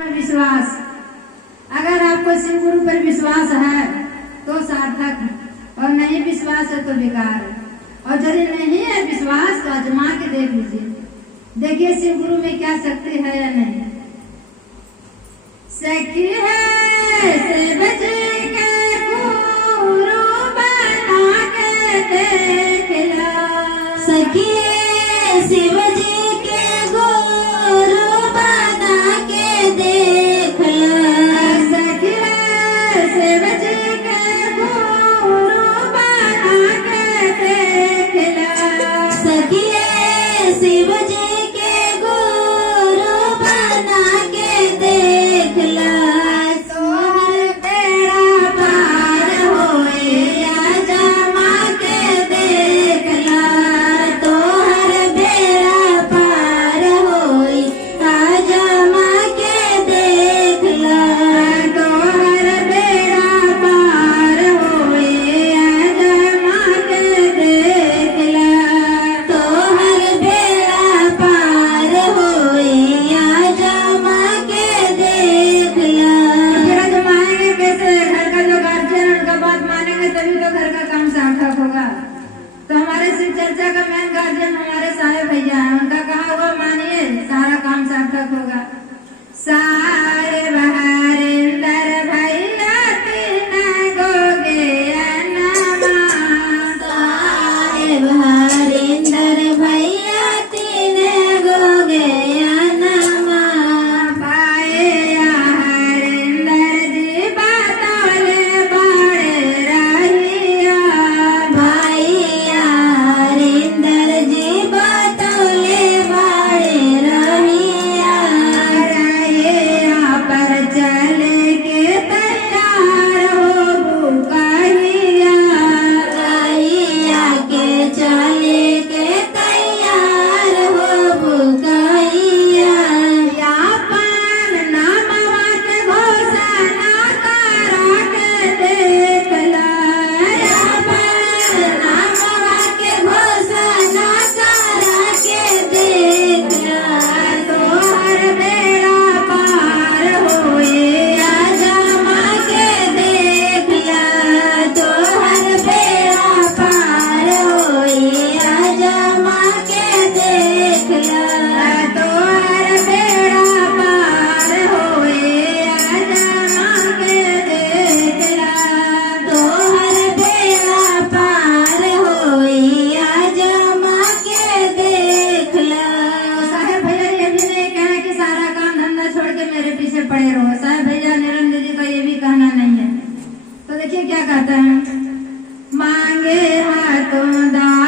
में विश्वास, अगर आपको शिव गुरु पर विश्वास है तो सार्थक है, और नहीं विश्वास है तो बेकार है। और यदि नहीं है विश्वास तो आजमा के देख लीजिए, देखिए शिव गुरु में क्या शक्ति है या नहीं। सखी है शिव जी के गुरु बना के देख ला, सखी है शिव जी के गुरु बना के देख ला, सखी है शिव जी के गुरु बना के देख ला, सखी है शिव जी के गुरु बना के देख ला। तोहर बेड़ा पार होए आजमा के देख ला, तोहर बेड़ा पार होए आजमा के देख ला, तोहर बेड़ा पार होए आजमा के देख ला, तोहर बेड़ा पार होए आजमा के देख ला। फिर आजमाएंगे कैसे? घर का जो गार्जियन उनका बात मानेंगे तभी तो घर का काम सार्थक होगा। तो हमारे शिव चर्चा का मेन गार्जियन हमारे साहेब भैया हैं, उनका कहा हुआ मानिए सारा काम सार्थक होगा। साहेब हरिंदर भैया तीन गोगे अनमा, साहेब हरिंदर भैया तीन गो गया नमा, पाया हरिंदर जी बातोले बड़े रहिया, भैया हरिंदर जी बतौले बड़े रहिया, रहिया पर चले के तैयार हो बुकहिया, रहिया के चले के तैयार हो बुकहिया, यापन नामवा के घोषणा करा के देख ला, यापन नामवा के घोषणा करा के देख ला, तोहर बेड़ा पार होए आजमा के देख ला, तोहर बेड़ा पार होए आजमा के देख ला, तोहर बेड़ा पार होए आजमा के देख ला, तोहर बेड़ा पार होए आजमा के देख ला। साहेब भैया ये भी नहीं कहना कि सारा काम धंधा छोड़ के मेरे पीछे पड़े रहो। साहेब भैया निरंजन जी का ये भी कहना नहीं है। तो देखिए क्या कहता है, मांगे हाथों दान